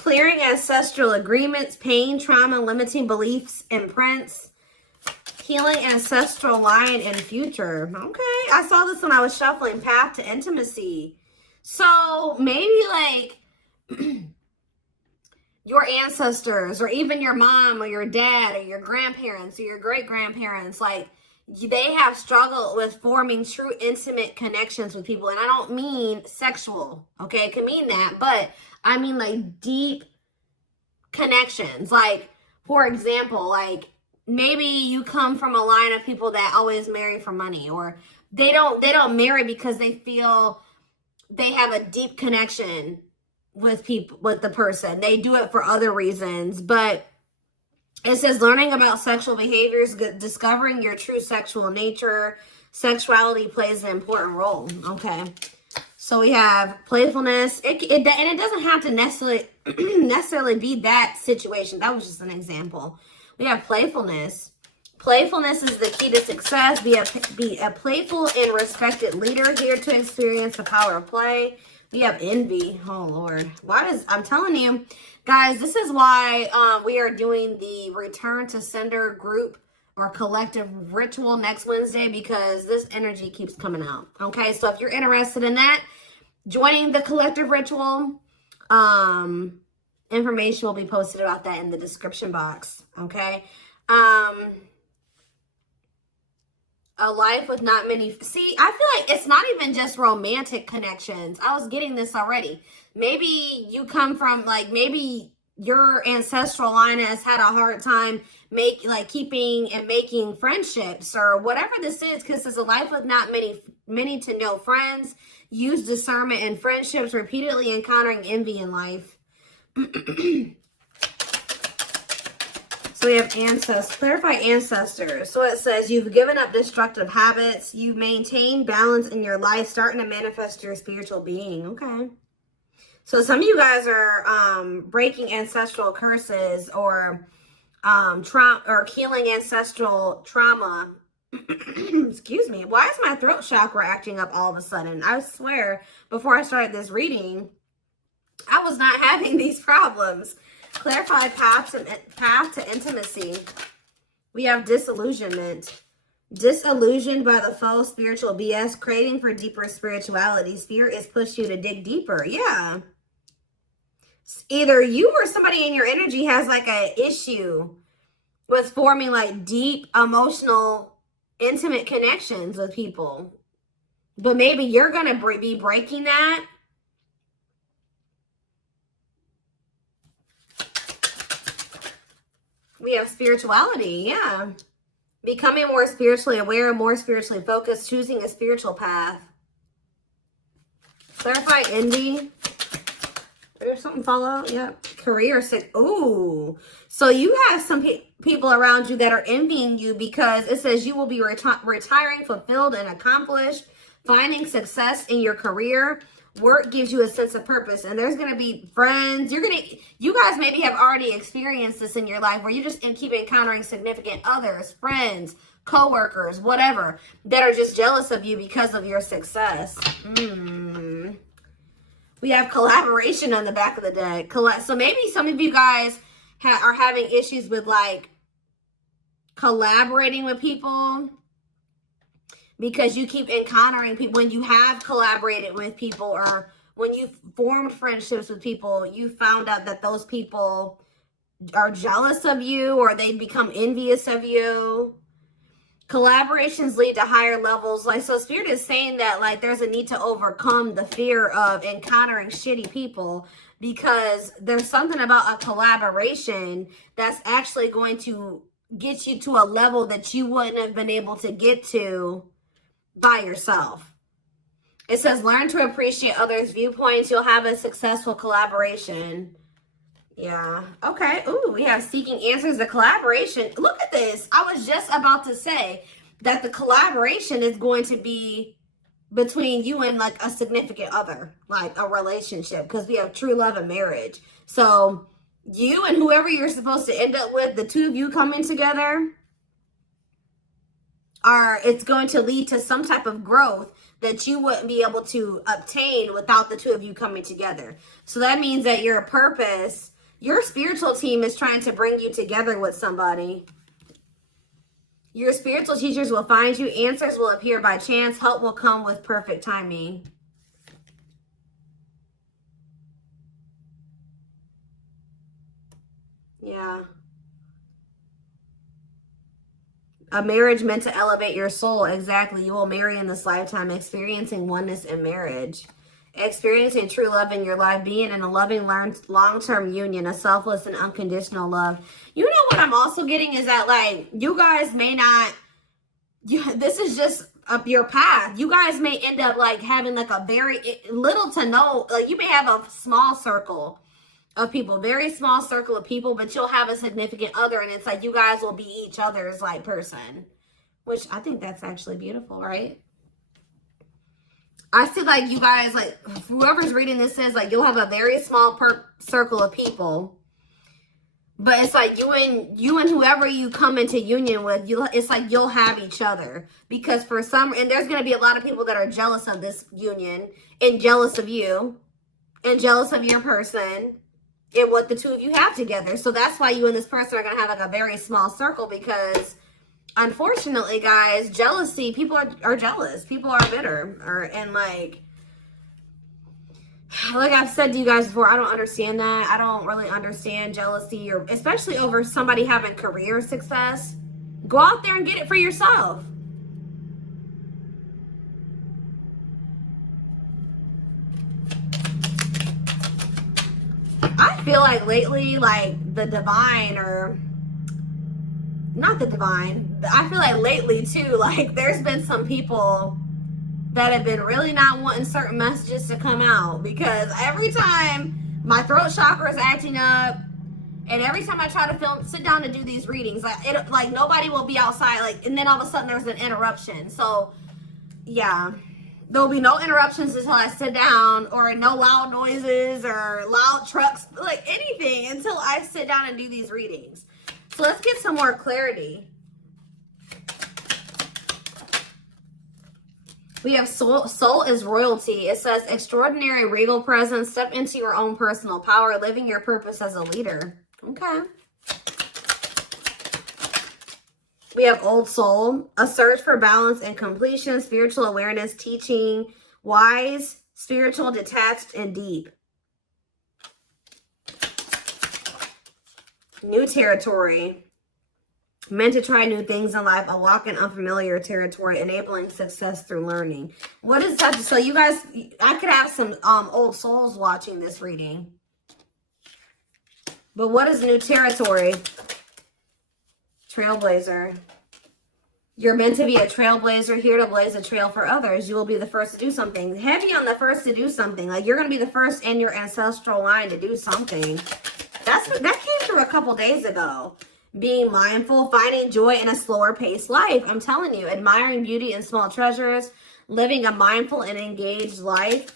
Clearing ancestral agreements, pain, trauma, limiting beliefs, imprints. Healing ancestral line and future. Okay, I saw this when I was shuffling. Path to intimacy. So maybe like your ancestors, or even your mom or your dad or your grandparents or your great-grandparents, like they have struggled with forming true intimate connections with people. And I don't mean sexual, okay? It can mean that, but I mean like deep connections. Like, for example, like maybe you come from a line of people that always marry for money, or they don't marry because they feel they have a deep connection with people, with the person. They do it for other reasons. But it says learning about sexual behaviors, discovering your true sexual nature. Sexuality plays an important role. Okay, so we have playfulness. And it doesn't have to necessarily be that situation. That was just an example. We have playfulness. Playfulness is the key to success. Be a playful and respected leader, here to experience the power of play. We have envy. Oh, Lord. I'm telling you, guys, this is why we are doing the Return to Sender group or collective ritual next Wednesday, because this energy keeps coming out. Okay, so if you're interested in that, joining the collective ritual, information will be posted about that in the description box. Okay. A life with not many. See, I feel like it's not even just romantic connections. I was getting this already. Maybe you come from, like, maybe your ancestral line has had a hard time keeping and making friendships, or whatever this is, because it's a life with not many to no friends. Use discernment in friendships, repeatedly encountering envy in life. So we have ancestors. Clarify ancestors. So it says you've given up destructive habits. You maintain balance in your life, starting to manifest your spiritual being. Okay. So some of you guys are breaking ancestral curses, or trauma, or healing ancestral trauma. Excuse me. Why is my throat chakra acting up all of a sudden? I swear, before I started this reading, I was not having these problems. Clarify path to intimacy. We have disillusionment. Disillusioned by the faux spiritual BS, craving for deeper spirituality. Spirit has pushed you to dig deeper. Yeah. Either you or somebody in your energy has like an issue with forming like deep emotional, intimate connections with people. But maybe you're going to be breaking that. We have spirituality, yeah. Becoming more spiritually aware, more spiritually focused, choosing a spiritual path. Clarify envy. There's something follow. Yep. Career. Ooh. So you have some people around you that are envying you, because it says you will be retiring fulfilled and accomplished, finding success in your career. Work gives you a sense of purpose, and there's going to be friends. You guys maybe have already experienced this in your life, where you just keep encountering significant others, friends, co-workers, whatever, that are just jealous of you because of your success. We have collaboration on the back of the deck. So maybe some of you guys are having issues with like collaborating with people, because you keep encountering people. When you have collaborated with people, or when you've formed friendships with people, you found out that those people are jealous of you, or they become envious of you. Collaborations lead to higher levels. Like, so Spirit is saying that like there's a need to overcome the fear of encountering shitty people, because there's something about a collaboration that's actually going to get you to a level that you wouldn't have been able to get to by yourself. It says learn to appreciate others' viewpoints. You'll have a successful collaboration. Yeah. Okay. Ooh, we have seeking answers. The collaboration. Look at this. I was just about to say that the collaboration is going to be between you and like a significant other, like a relationship, because we have true love and marriage. So you and whoever you're supposed to end up with, the two of you coming together. it's going to lead to some type of growth that you wouldn't be able to obtain without the two of you coming together. So that means that your purpose, your spiritual team is trying to bring you together with somebody. Your spiritual teachers will find you. Answers will appear by chance. Help will come with perfect timing. Yeah. A marriage meant to elevate your soul. Exactly. You will marry in this lifetime, experiencing oneness in marriage. Experiencing true love in your life, being in a loving, long-term union, a selfless and unconditional love. You know what I'm also getting is that, like, you guys may not, this is just up your path. You guys may end up, like, having, like, a very little to no, like, you may have a small circle of people, very small circle of people, but you'll have a significant other, and it's like you guys will be each other's, like, person, which I think that's actually beautiful, right? I see, like, you guys, like, whoever's reading this says, like, you'll have a very small circle of people, but it's like you and whoever you come into union with, it's like you'll have each other, because for some, and there's going to be a lot of people that are jealous of this union, and jealous of you, and jealous of your person, and what the two of you have together. So that's why you and this person are going to have, like, a very small circle, because unfortunately, guys, jealousy, people are jealous. People are bitter. And, like I've said to you guys before, I don't understand that. I don't really understand jealousy, or especially over somebody having career success. Go out there and get it for yourself. I feel like lately, like, the divine, or not the divine, but I feel like lately too, like, there's been some people that have been really not wanting certain messages to come out, because every time my throat chakra is acting up, and every time I try to sit down to do these readings, like nobody will be outside, like, and then all of a sudden there's an interruption. So yeah, there'll be no interruptions until I sit down, or no loud noises or loud trucks, like anything, until I sit down and do these readings. So let's get some more clarity. We have soul is royalty. It says extraordinary regal presence. Step into your own personal power, living your purpose as a leader. Okay. We have old soul, a search for balance and completion, spiritual awareness, teaching, wise, spiritual, detached, and deep. New territory. Meant to try new things in life, a walk in unfamiliar territory, enabling success through learning. What is that? So you guys, I could have some old souls watching this reading. But what is new territory? Trailblazer. You're meant to be a trailblazer, here to blaze a trail for others. You will be the first to do something. Heavy on the first to do something. Like, you're going to be the first in your ancestral line to do something. That came through a couple days ago. Being mindful, finding joy in a slower paced life. I'm telling you, admiring beauty in small treasures, living a mindful and engaged life.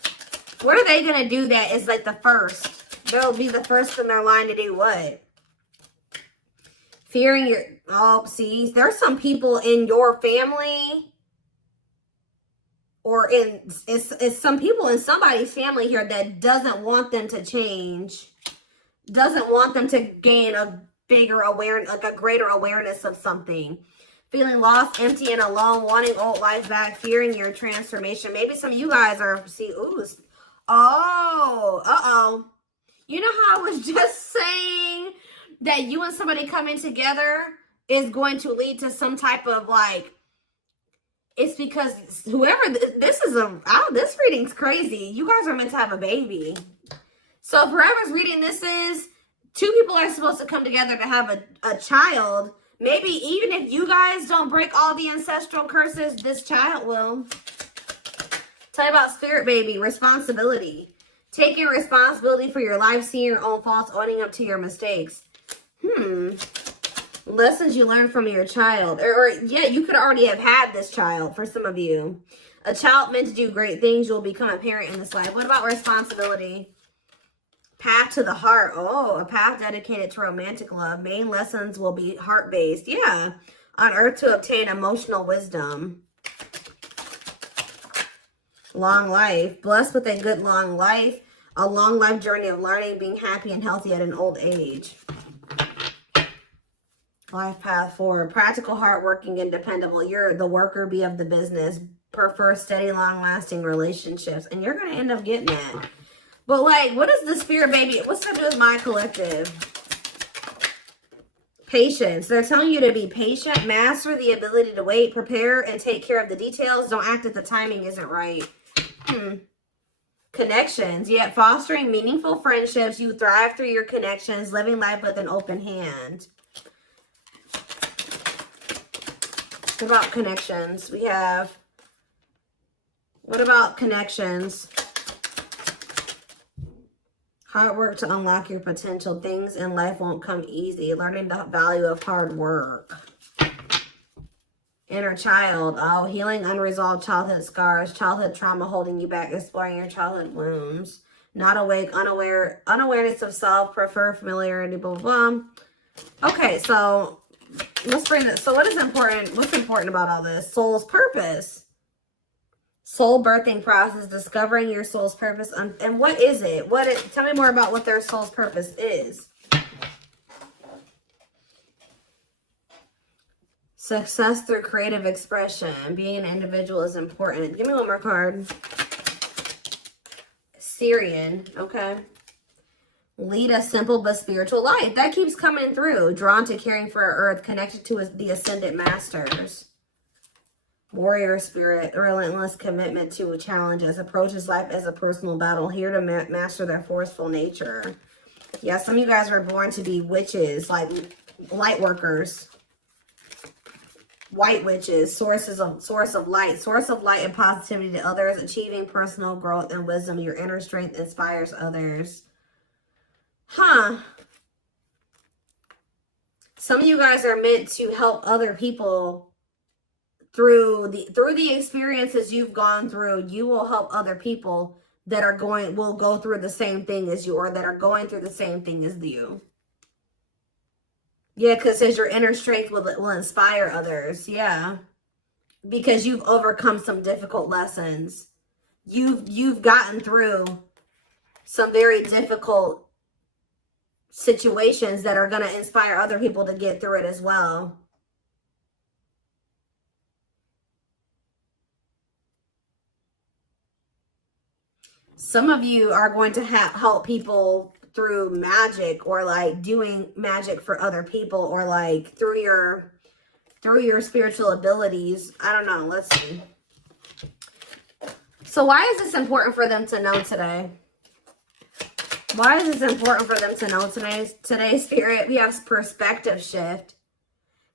What are they going to do that is, like, the first? They'll be the first in their line to do what? Fearing your, oh, see, there's some people in your family, or it's some people in somebody's family here that doesn't want them to change, doesn't want them to gain a bigger awareness, like a greater awareness of something. Feeling lost, empty, and alone, wanting old life back, fearing your transformation. Maybe some of you guys are, see, ooh, oh, you know how I was just saying that you and somebody coming together is going to lead to some type of, like, it's because whoever, this reading's crazy. You guys are meant to have a baby. So whoever's reading this is, two people are supposed to come together to have a child. Maybe even if you guys don't break all the ancestral curses, this child will. Tell you about spirit baby, responsibility. Taking responsibility for your life, seeing your own faults, owning up to your mistakes. Lessons you learned from your child. Or yeah, you could already have had this child for some of you. A child meant to do great things. You'll become a parent in this life. What about responsibility? Path to the heart. Oh, a path dedicated to romantic love. Main lessons will be heart-based. Yeah. On earth to obtain emotional wisdom. Long life. Blessed with a good long life. A long life journey of learning, being happy and healthy at an old age. Life path forward. Practical, hardworking, and dependable. You're the worker bee of the business. Prefer steady, long-lasting relationships. And you're going to end up getting that. But, like, what is the spirit, baby? What's that do with my collective? Patience. They're telling you to be patient. Master the ability to wait. Prepare and take care of the details. Don't act if the timing isn't right. Connections. Yet fostering meaningful friendships. You thrive through your connections. Living life with an open hand. What about connections? We have, what about connections? Hard work to unlock your potential. Things in life won't come easy. Learning the value of hard work. Inner child. Oh, healing unresolved childhood scars. Childhood trauma holding you back. Exploring your childhood wounds. Not awake. Unaware. Unawareness of self. Prefer familiarity. Blah, blah, blah. Okay, so let's bring this. So what is important? What's important about all this? Soul's purpose. Soul birthing process. Discovering your soul's purpose. And what is it? Tell me more about what their soul's purpose is. Success through creative expression. Being an individual is important. Give me one more card. Syrian. Okay. Lead a simple but spiritual life. That keeps coming through. Drawn to caring for our earth. Connected to the ascended masters. Warrior spirit. Relentless commitment to challenges. Approaches life as a personal battle. Here to master their forceful nature. Yeah, some of you guys were born to be witches. Like light workers. White witches. Source of light. Source of light and positivity to others. Achieving personal growth and wisdom. Your inner strength inspires others. Huh. Some of you guys are meant to help other people through the experiences you've gone through. You will help other people that will go through the same thing as you, or that are going through the same thing as you. Yeah, because it says your inner strength will inspire others. Yeah. Because you've overcome some difficult lessons. You've gotten through some very difficult situations that are going to inspire other people to get through it as well. Some of you are going to help people through magic, or like doing magic for other people, or like through your spiritual abilities. I don't know. Let's see. So why is this important for them to know today? Why is this important for them to know today, Spirit? We have perspective shift.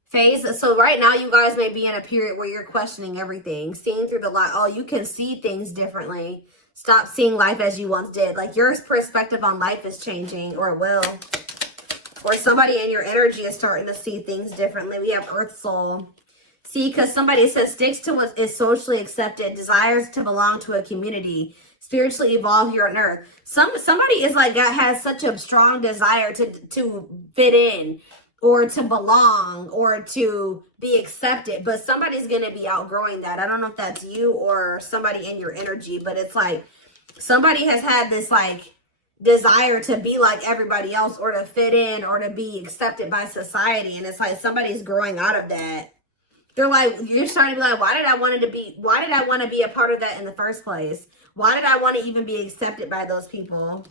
Phase. So right now you guys may be in a period where you're questioning everything. Seeing through the light. Oh, you can see things differently. Stop seeing life as you once did. Like your perspective on life is changing, or will. Or somebody in your energy is starting to see things differently. We have Earth Soul. See, because somebody says sticks to what is socially accepted, desires to belong to a community, spiritually evolve here on Earth. Somebody is like has such a strong desire to fit in, or to belong, or to be accepted, but somebody's going to be outgrowing that. I don't know if that's you or somebody in your energy, but it's like somebody has had this like desire to be like everybody else, or to fit in, or to be accepted by society, and it's like somebody's growing out of that. They're like, you're starting to be like, why did I want to be a part of that in the first place? Why did I want to even be accepted by those people?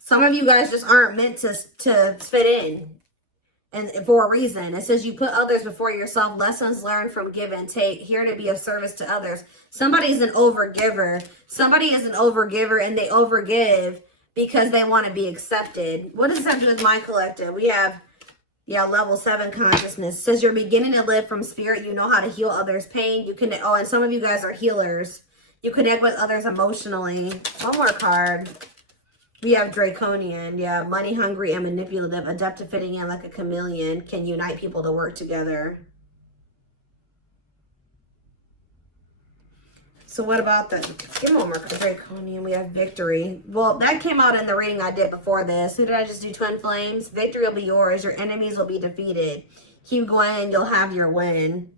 Some of you guys just aren't meant to fit in, and for a reason. It says you put others before yourself. Lessons learned from give and take. Here to be of service to others. Somebody's an overgiver. Somebody is an overgiver, and they overgive because they want to be accepted. What does this have to do with my collective? We have, yeah, level 7 consciousness. It says you're beginning to live from spirit. You know how to heal others' pain. You can. Oh, and some of you guys are healers. You connect with others emotionally. One more card. We have Draconian. Yeah, money hungry and manipulative, adept to fitting in like a chameleon, can unite people to work together. So what about the, give me one more draconian. We have victory. Well, that came out in the reading I did before this. Who did I just do? Twin flames. Victory will be yours. Your enemies will be defeated. Keep going. You'll have your win.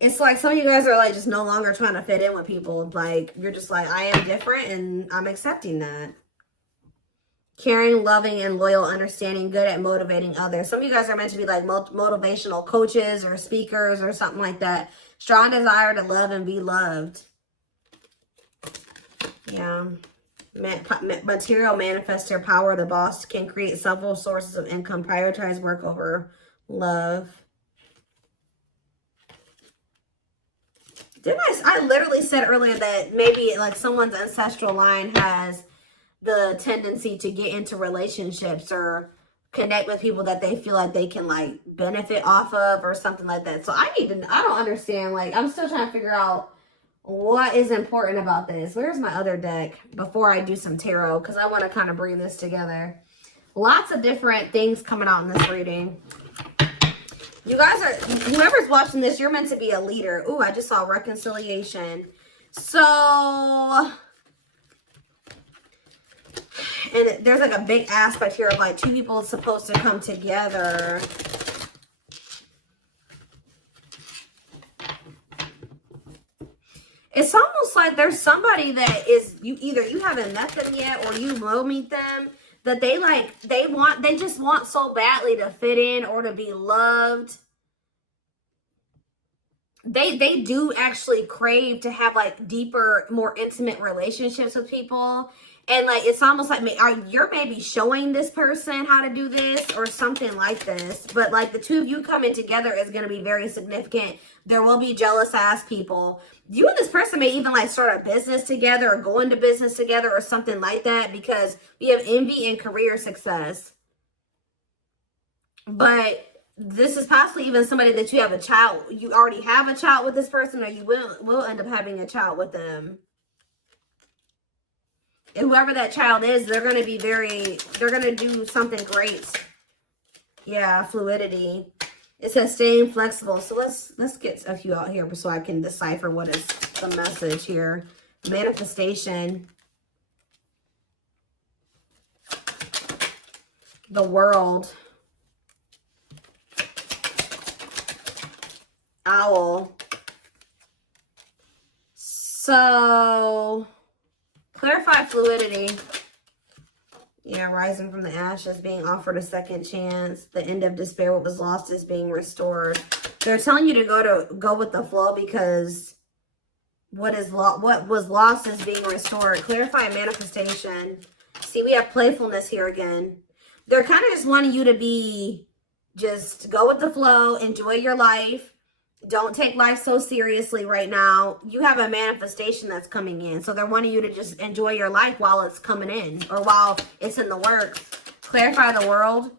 It's like some of you guys are like just no longer trying to fit in with people. Like you're just like, I am different and I'm accepting that. Caring, loving, and loyal, understanding, good at motivating others. Some of you guys are meant to be like motivational coaches or speakers or something like that. Strong desire to love and be loved. Yeah. Material manifester power. The boss can create several sources of income. Prioritize work over love. Didn't I literally said earlier that maybe like someone's ancestral line has the tendency to get into relationships or connect with people that they feel like they can like benefit off of or something like that. So I don't understand. Like I'm still trying to figure out what is important about this. Where's my other deck before I do some tarot? Because I want to kind of bring this together. Lots of different things coming out in this reading. You guys are, whoever's watching this, you're meant to be a leader. Ooh, I just saw reconciliation. So, and there's like a big aspect here of like two people supposed to come together. It's almost like there's somebody that is, either you haven't met them yet or you will meet them, that they just want so badly to fit in or to be loved. They do actually crave to have like deeper, more intimate relationships with people. And like, it's almost like you're maybe showing this person how to do this or something like this. But like the two of you coming together is going to be very significant. There will be jealous ass people. You and this person may even like start a business together or go into business together or something like that, because we have envy and career success. But this is possibly even somebody that you have a child. You already have a child with this person, or you will end up having a child with them. And whoever that child is, they're going to be they're going to do something great. Yeah, fluidity. It says staying flexible. So let's get a few out here so I can decipher what is the message here. Manifestation. The world. Owl. So clarify fluidity. Yeah, rising from the ashes, being offered a second chance. The end of despair, what was lost is being restored. They're telling you to go with the flow, because what was lost is being restored. Clarify manifestation. See, we have playfulness here again. They're kind of just wanting you to just go with the flow, enjoy your life. Don't take life so seriously right now. You have a manifestation that's coming in. So they're wanting you to just enjoy your life while it's coming in, or while it's in the works. Clarify the world.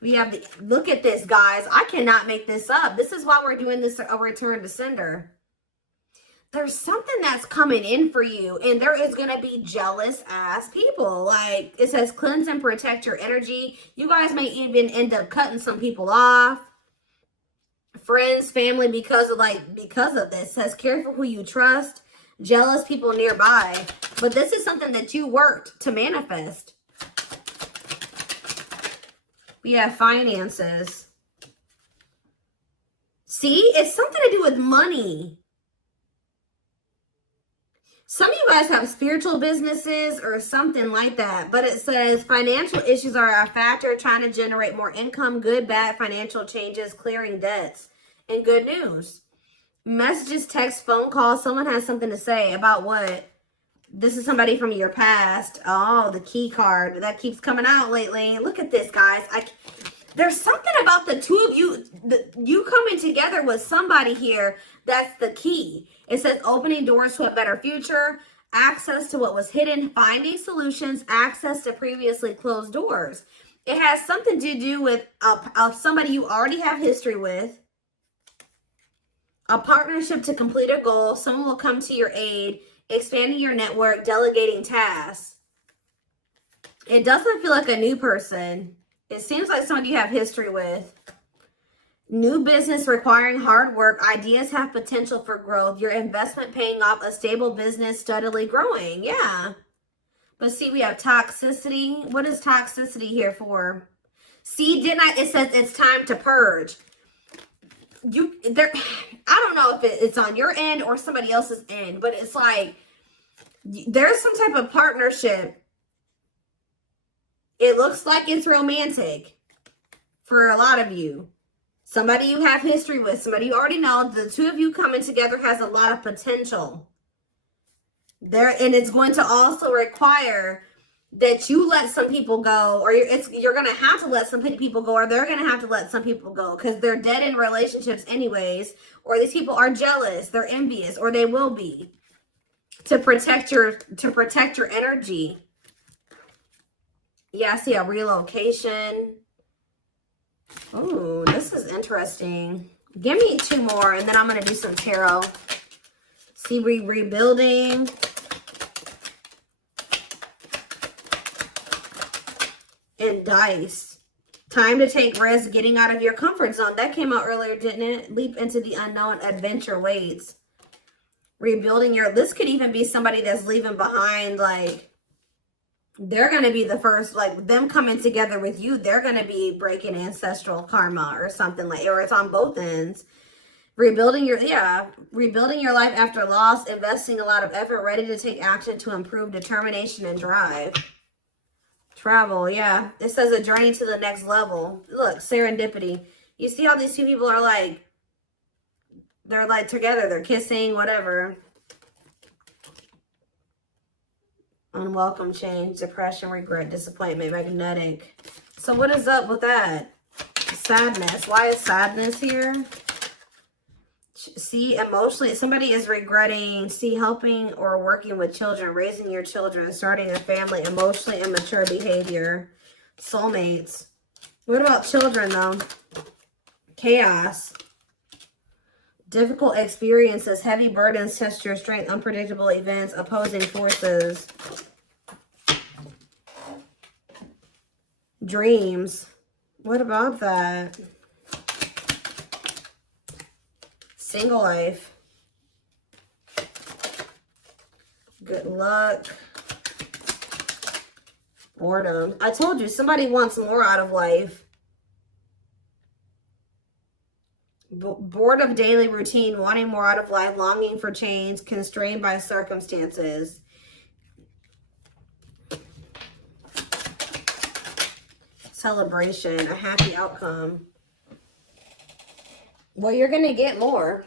We have look at this, guys. I cannot make this up. This is why we're doing this, a return to sender. There's something that's coming in for you, and there is going to be jealous ass people. Like it says, cleanse and protect your energy. You guys may even end up cutting some people off. Friends, family, because of this. Says care for who you trust. Jealous people nearby. But this is something that you worked to manifest. We have finances. See, it's something to do with money. Some of you guys have spiritual businesses or something like that. But it says financial issues are a factor, trying to generate more income, good, bad financial changes, clearing debts. And good news. Messages, text, phone calls. Someone has something to say about what? This is somebody from your past. Oh, the key card. That keeps coming out lately. Look at this, guys. There's something about the two of you. You coming together with somebody here. That's the key. It says opening doors to a better future. Access to what was hidden. Finding solutions. Access to previously closed doors. It has something to do with somebody you already have history with. A partnership to complete a goal. Someone will come to your aid. Expanding your network. Delegating tasks. It doesn't feel like a new person. It seems like somebody you have history with. New business requiring hard work. Ideas have potential for growth. Your investment paying off. A stable business steadily growing. Yeah. But see, we have toxicity. What is toxicity here for? See, it says it's time to purge. I don't know if it's on your end or somebody else's end, but it's like there's some type of partnership. It looks like it's romantic for a lot of you. Somebody you have history with, somebody you already know. The two of you coming together has a lot of potential there, and it's going to also require that you let some people go, or you're going to have to let some people go, or they're going to have to let some people go because they're dead in relationships anyways, or these people are jealous, they're envious, or they will be, to protect your energy. Yeah, I see a relocation. Oh, this is interesting. Give me 2 more, and then I'm going to do some tarot. See, rebuilding. And dice. Time to take risks, getting out of your comfort zone. That came out earlier, didn't it? Leap into the unknown, adventure waits. Rebuilding this could even be somebody that's leaving behind, like, they're going to be the first, like, them coming together with you, they're going to be breaking ancestral karma or something, like, or it's on both ends. Rebuilding your life after loss, investing a lot of effort, ready to take action to improve, determination and drive. Travel, yeah. It says a journey to the next level. Look, serendipity. You see how these two people are like, they're like together, they're kissing, whatever. Unwelcome change, depression, regret, disappointment, magnetic. So what is up with that? Sadness. Why is sadness here? See, emotionally, somebody is regretting, see, helping or working with children, raising your children, starting a family, emotionally immature behavior, soulmates. What about children, though? Chaos. Difficult experiences, heavy burdens, test your strength, unpredictable events, opposing forces. Dreams. What about that? Single life. Good luck. Boredom. I told you, somebody wants more out of life. Bored of daily routine, wanting more out of life, longing for change, constrained by circumstances. Celebration, a happy outcome. Well, you're going to get more.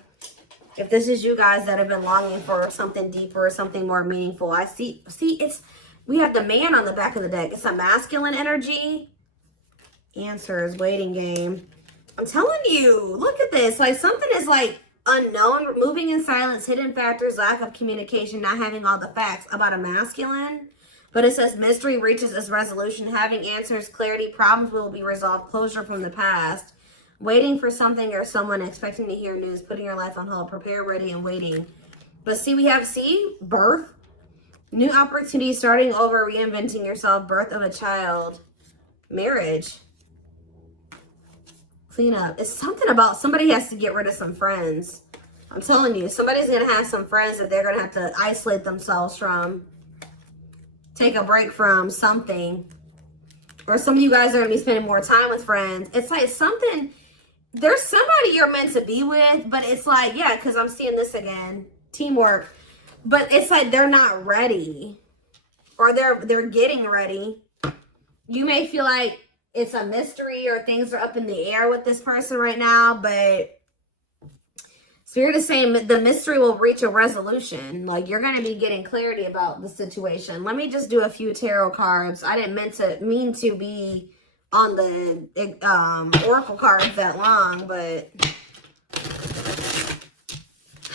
If this is you guys that have been longing for something deeper, something more meaningful. I see, we have the man on the back of the deck. It's a masculine energy. Answers, waiting game. I'm telling you, look at this. Like something is like unknown, moving in silence, hidden factors, lack of communication, not having all the facts about a masculine. But it says mystery reaches its resolution, having answers, clarity, problems will be resolved, closure from the past. Waiting for something or someone, expecting to hear news, putting your life on hold, prepare, ready, and waiting. But see, we have, birth, new opportunity, starting over, reinventing yourself, birth of a child, marriage, clean up. It's something about somebody has to get rid of some friends. I'm telling you, somebody's going to have some friends that they're going to have to isolate themselves from, take a break from something. Or some of you guys are going to be spending more time with friends. It's like something... There's somebody you're meant to be with, but it's like, yeah, because I'm seeing this again. Teamwork. But it's like they're not ready. Or they're getting ready. You may feel like it's a mystery or things are up in the air with this person right now, but Spirit is saying the mystery will reach a resolution. Like you're going to be getting clarity about the situation. Let me just do a few tarot cards. I didn't mean to be on the oracle cards that long, but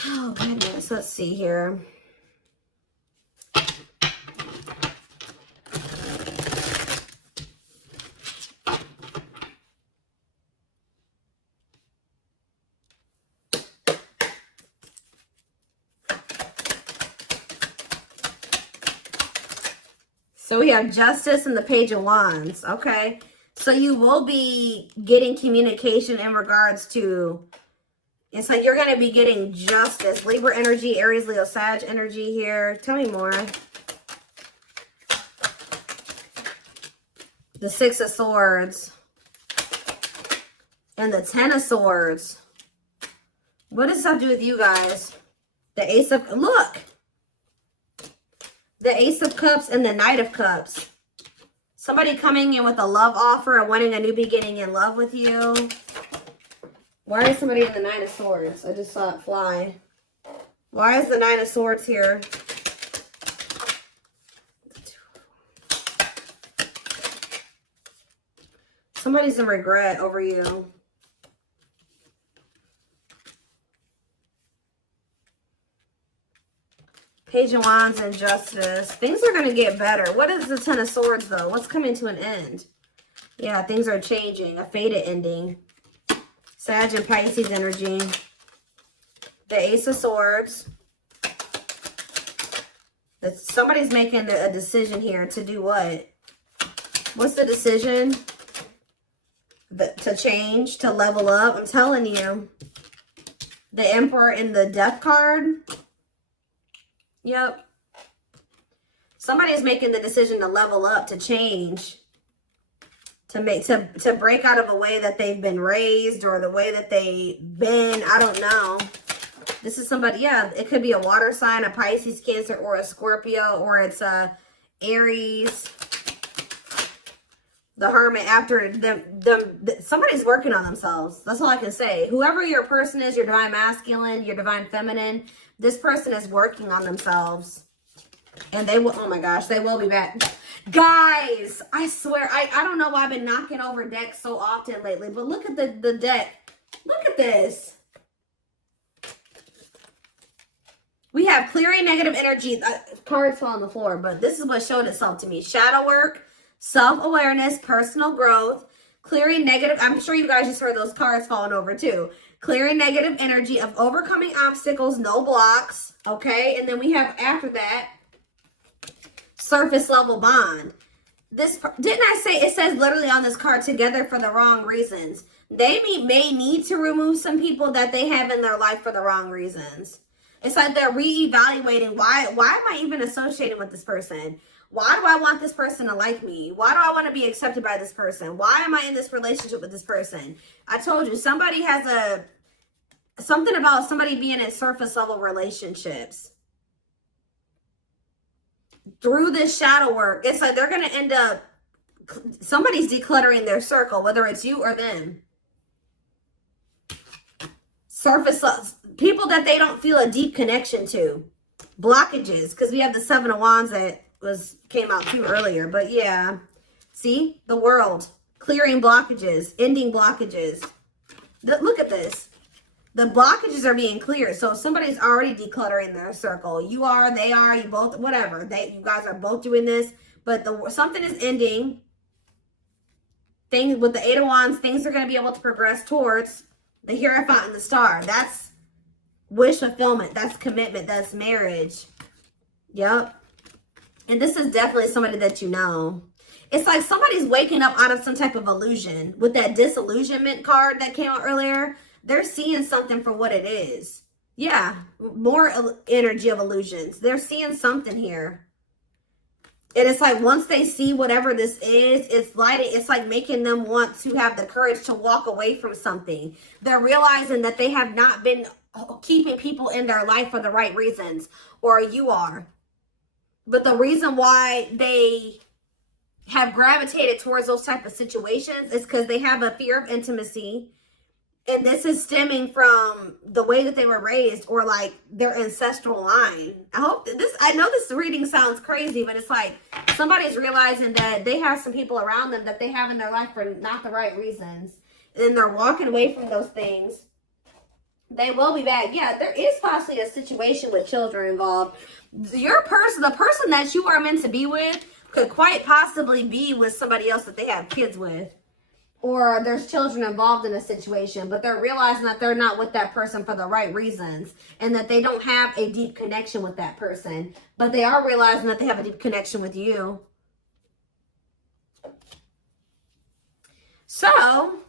oh goodness, let's see here. So we have Justice and the Page of Wands. Okay. So you will be getting communication in regards to, it's like you're going to be getting justice. Libra energy, Aries, Leo, Sag energy here. Tell me more. The Six of Swords. And the Ten of Swords. What does this have to do with you guys? The Ace of, look. The Ace of Cups and the Knight of Cups. Somebody coming in with a love offer and wanting a new beginning in love with you. Why is somebody in the Nine of Swords? I just saw it fly. Why is the Nine of Swords here? Somebody's in regret over you. Page of Wands and Justice. Things are going to get better. What is the Ten of Swords, though? What's coming to an end? Yeah, things are changing. A faded ending. Sag and Pisces energy. The Ace of Swords. Somebody's making a decision here to do what? What's the decision? To change, to level up. I'm telling you. The Emperor in the Death card. Yep. Somebody is making the decision to level up, to change, to break out of a way that they've been raised or the way that they've been. I don't know. This is somebody, yeah, it could be a water sign, a Pisces, Cancer, or a Scorpio, or it's a Aries. The Hermit, after somebody's working on themselves. That's all I can say. Whoever your person is, your divine masculine, your divine feminine, this person is working on themselves. And they will, oh my gosh, they will be back. Guys, I swear, I don't know why I've been knocking over decks so often lately, but look at the deck. Look at this. We have clearing negative energy. Cards fall on the floor, but this is what showed itself to me. Shadow work, self-awareness, personal growth, clearing negative. I'm sure you guys just heard those cards falling over too. Clearing negative energy of overcoming obstacles, no blocks. Okay, and then we have after that, surface level bond. This, didn't I say, it says literally on this card, together for the wrong reasons. They may need to remove some people that they have in their life for the wrong reasons. It's like they're reevaluating, why am I even associating with this person? Why do I want this person to like me? Why do I want to be accepted by this person? Why am I in this relationship with this person? I told you, somebody has something about somebody being in surface level relationships. Through this shadow work, it's like they're going to end up, somebody's decluttering their circle, whether it's you or them. Surface, people that they don't feel a deep connection to. Blockages, because we have the Seven of Wands that came out too earlier. But yeah, see, the World, clearing blockages, ending blockages. Look at this. The blockages are being cleared. So if somebody's already decluttering their circle, you are, they are, you both, whatever. You guys are both doing this, but something is ending. Things with the Eight of Wands, things are going to be able to progress towards the Hierophant and the Star. That's wish fulfillment. That's commitment. That's marriage. Yep. And this is definitely somebody that you know. It's like somebody's waking up out of some type of illusion. With that disillusionment card that came out earlier, they're seeing something for what it is. Yeah, more energy of illusions. They're seeing something here. And it's like once they see whatever this is, it's like making them want to have the courage to walk away from something. They're realizing that they have not been keeping people in their life for the right reasons, or you are. But the reason why they have gravitated towards those type of situations is because they have a fear of intimacy. And this is stemming from the way that they were raised, or like their ancestral line. I know this reading sounds crazy, but it's like somebody's realizing that they have some people around them that they have in their life for not the right reasons. And they're walking away from those things. They will be back. Yeah, there is possibly a situation with children involved. The person that you are meant to be with could quite possibly be with somebody else that they have kids with. Or there's children involved in a situation, but they're realizing that they're not with that person for the right reasons, and that they don't have a deep connection with that person, but they are realizing that they have a deep connection with you. So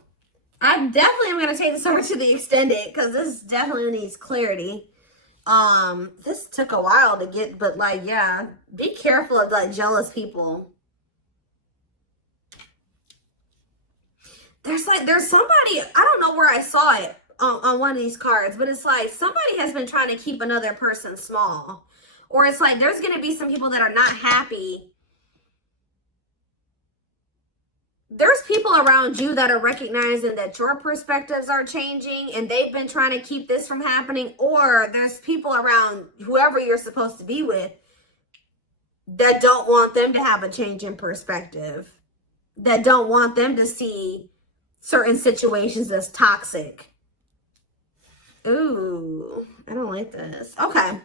I definitely am going to take this over to the extended because this definitely needs clarity. This took a while to get, but like, yeah, be careful of like jealous people. There's somebody, I don't know where I saw it on one of these cards, but it's like somebody has been trying to keep another person small. Or it's like there's going to be some people that are not happy. There's people around you that are recognizing that your perspectives are changing and they've been trying to keep this from happening. Or there's people around whoever you're supposed to be with that don't want them to have a change in perspective, that don't want them to see certain situations as toxic. Ooh, I don't like this. Okay.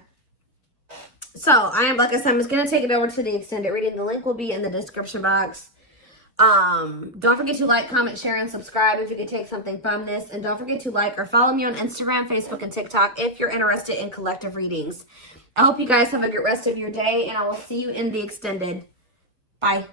So I am, like I said, I'm just going to take it over to the extended reading. The link will be in the description box. Don't forget to like, comment, share, and subscribe if you could take something from this. And don't forget to like or follow me on Instagram, Facebook, and TikTok if you're interested in collective readings. I hope you guys have a good rest of your day, and I will see you in the extended. Bye.